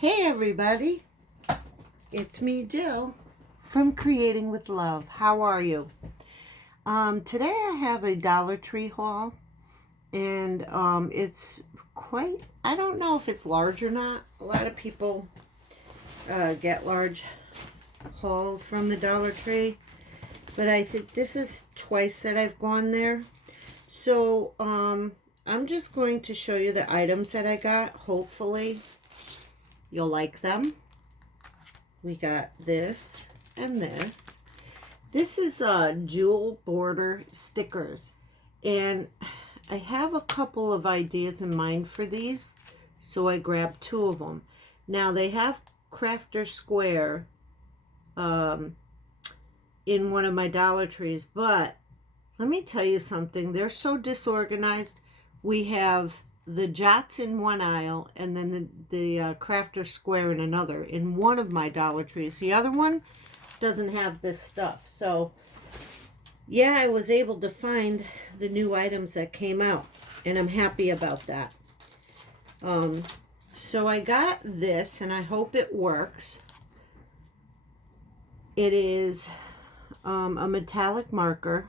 Hey everybody, it's me Jill from Creating with Love. How are you? Today I have a Dollar Tree haul, and it's quite, I don't know if it's large or not. A lot of people get large hauls from the Dollar Tree, but I think this is twice that I've gone there. So I'm just going to show you the items that I got. Hopefully you'll like them. We got this and this. This is jewel border stickers, and I have a couple of ideas in mind for these, so I grabbed two of them. Now they have Crafter Square in one of my Dollar Trees, but let me tell you something. They're so disorganized. We have the Jots in one aisle, and then the Crafter Square in another, in one of my Dollar Trees. The other one doesn't have this stuff. So, yeah, I was able to find the new items that came out, and I'm happy about that. So I got this, and I hope it works. It is a metallic marker,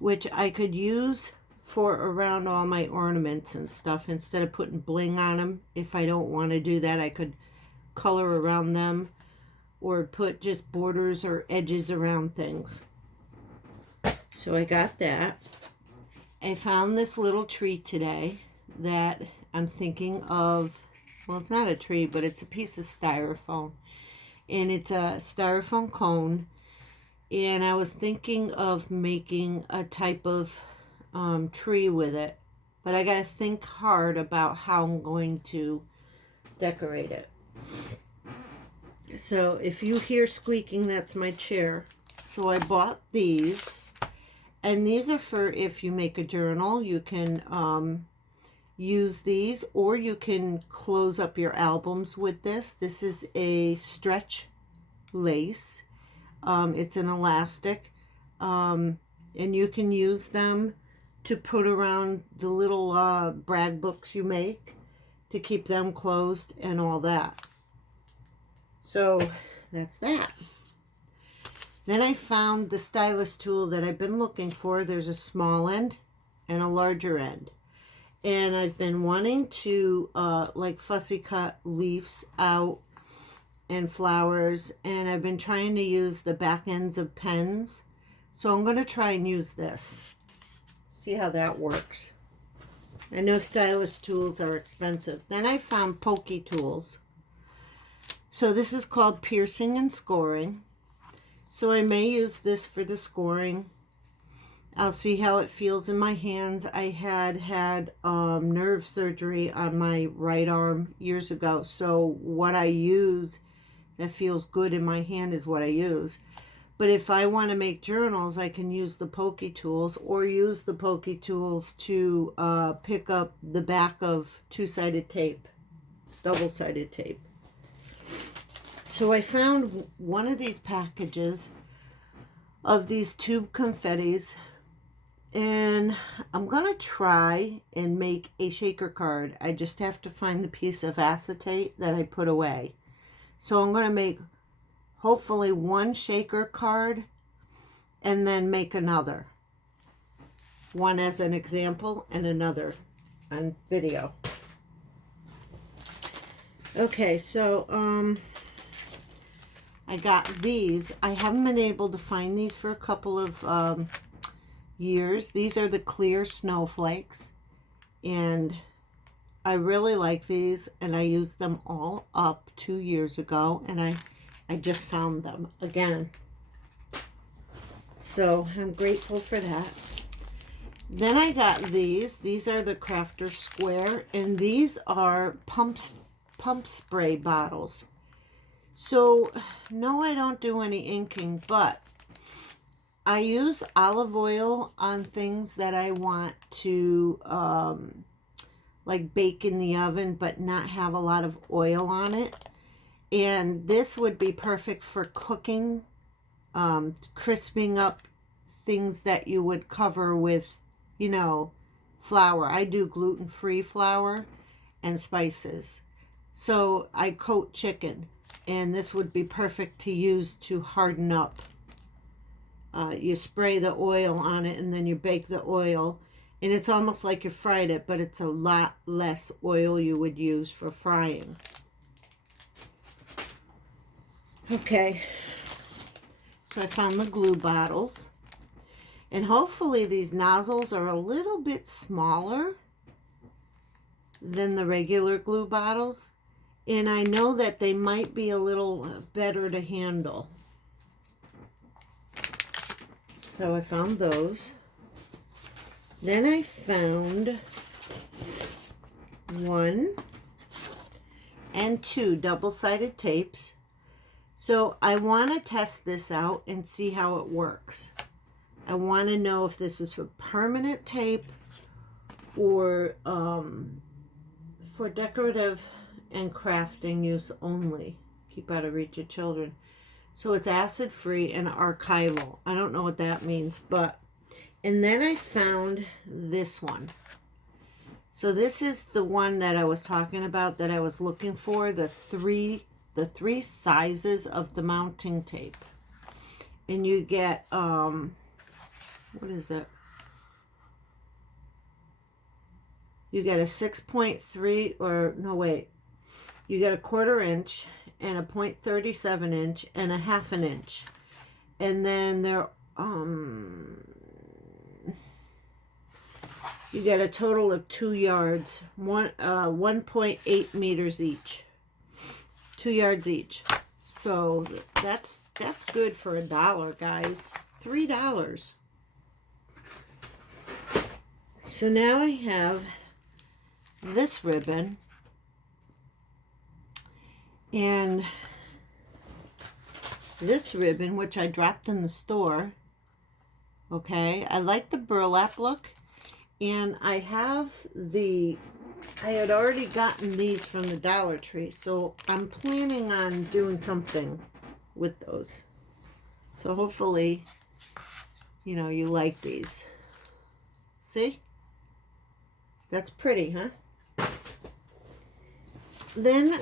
which I could use for around all my ornaments and stuff instead of putting bling on them. If I don't want to do that, I could color around them or put just borders or edges around things. So I got that. I found this little tree today that I'm thinking of. Well, it's not a tree, but it's a piece of styrofoam, and it's a styrofoam cone. And I was thinking of making a type of tree with it, but I gotta think hard about how I'm going to decorate it. So if you hear squeaking, that's my chair. So I bought these, and these are for if you make a journal. You can use these, or you can close up your albums with this. This is a stretch lace. It's an elastic, and you can use them to put around the little brag books you make to keep them closed and all that. So that's that. Then I found the Stylus Tool that I've been looking for. There's a small end and a larger end, and I've been wanting to like fussy cut leaves out and flowers, and I've been trying to use the back ends of pens. So I'm going to try and use this. See how that works. I know Stylus tools are expensive. Then I found pokey tools. So this is called piercing and scoring. So I may use this for the scoring. I'll see how it feels in my hands. I had nerve surgery on my right arm years ago. So what I use that feels good in my hand is what I use. But if I want to make journals, I can use the pokey tools, or use the pokey tools to pick up the back of two-sided tape, double-sided tape. So I found one of these packages of these tube confettis, and I'm going to try and make a shaker card. I just have to find the piece of acetate that I put away. So I'm going to make hopefully one shaker card and then make another. One as an example and another on video. Okay, so I got these. I haven't been able to find these for a couple of years. These are the clear snowflakes, and I really like these, and I used them all up 2 years ago, and I just found them again. So I'm grateful for that. Then I got these. These are the Crafter Square, and these are pump spray bottles. So no, I don't do any inking, but I use olive oil on things that I want to like bake in the oven, but not have a lot of oil on it. And this would be perfect for cooking, crisping up things that you would cover with, you know, flour. I do gluten-free flour and spices. So I coat chicken, and this would be perfect to use to harden up. You spray the oil on it, and then you bake the oil, and it's almost like you fried it, but it's a lot less oil you would use for frying. Okay, so I found the glue bottles, and hopefully these nozzles are a little bit smaller than the regular glue bottles, and I know that they might be a little better to handle. So I found those. Then I found 1 and 2 double-sided tapes. So I want to test this out and see how it works. I want to know if this is for permanent tape or for decorative and crafting use only. Keep out of reach of children. So it's acid-free and archival. I don't know what that means, but... And then I found this one. So this is the one that I was talking about, that I was looking for, the three sizes of the mounting tape. And you get, what is it? You get a 6.3, or no, wait. You get a 1/4 inch and a 0.37 inch and a 1/2 inch. And then there, you get a total of 2 yards, 1.8 meters each, 2 yards each. So that's good for $1, guys. $3. So now I have this ribbon, and this ribbon, which I dropped in the store. Okay, I like the burlap look, and I had already gotten these from the Dollar Tree, so I'm planning on doing something with those. So hopefully, you know, you like these. See? That's pretty, huh? Then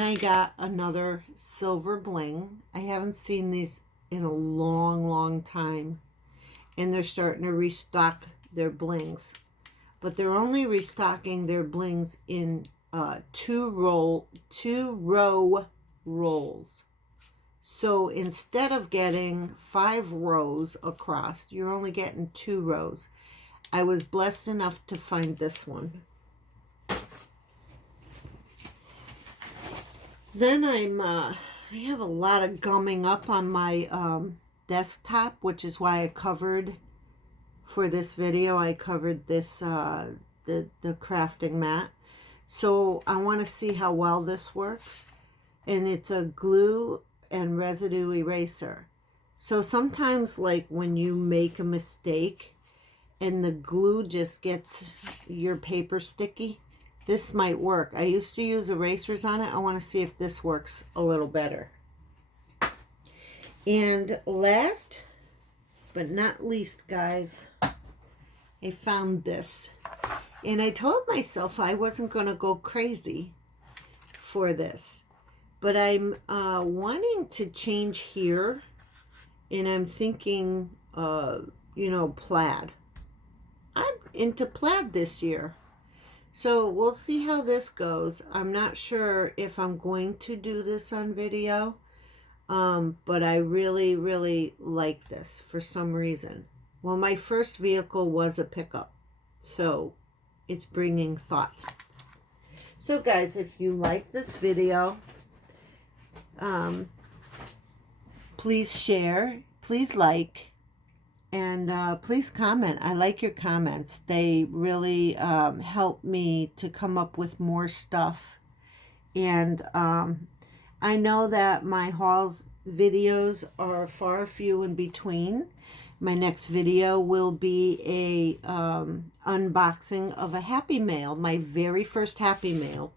I got another silver bling. I haven't seen these in a long time, and they're starting to restock their blings, but they're only restocking their blings in 2-row rolls. So instead of getting 5 rows across, you're only getting 2 rows. I was blessed enough to find this one. Then I have a lot of gumming up on my desktop, which is why I covered, for this video, I covered this, the crafting mat. So I want to see how well this works. And it's a glue and residue eraser. So sometimes, like when you make a mistake and the glue just gets your paper sticky, this might work. I used to use erasers on it. I want to see if this works a little better. And last but not least, guys, I found this. And I told myself I wasn't going to go crazy for this. But I'm wanting to change here. And I'm thinking, you know, plaid. I'm into plaid this year. So we'll see how this goes. I'm not sure if I'm going to do this on video. But I really like this for some reason. Well, my first vehicle was a pickup. So it's bringing thoughts. So guys, if you like this video, please share, please like, and please comment. I like your comments. They really help me to come up with more stuff. And I know that my hauls videos are far few in between. My next video will be a unboxing of a Happy Mail, my very first Happy Mail.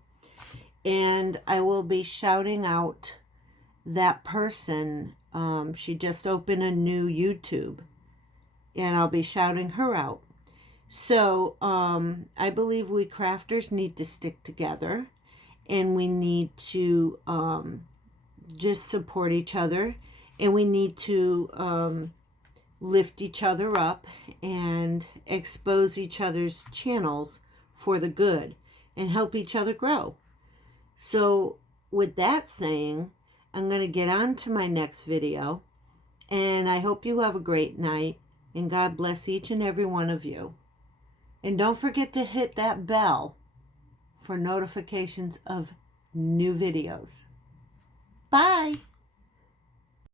And I will be shouting out that person. She just opened a new YouTube, and I'll be shouting her out. So I believe we crafters need to stick together, and we need to just support each other, and we need to lift each other up and expose each other's channels for the good and help each other grow. So with that saying, I'm going to get on to my next video, and I hope you have a great night, and God bless each and every one of you. And don't forget to hit that bell for notifications of new videos. Bye.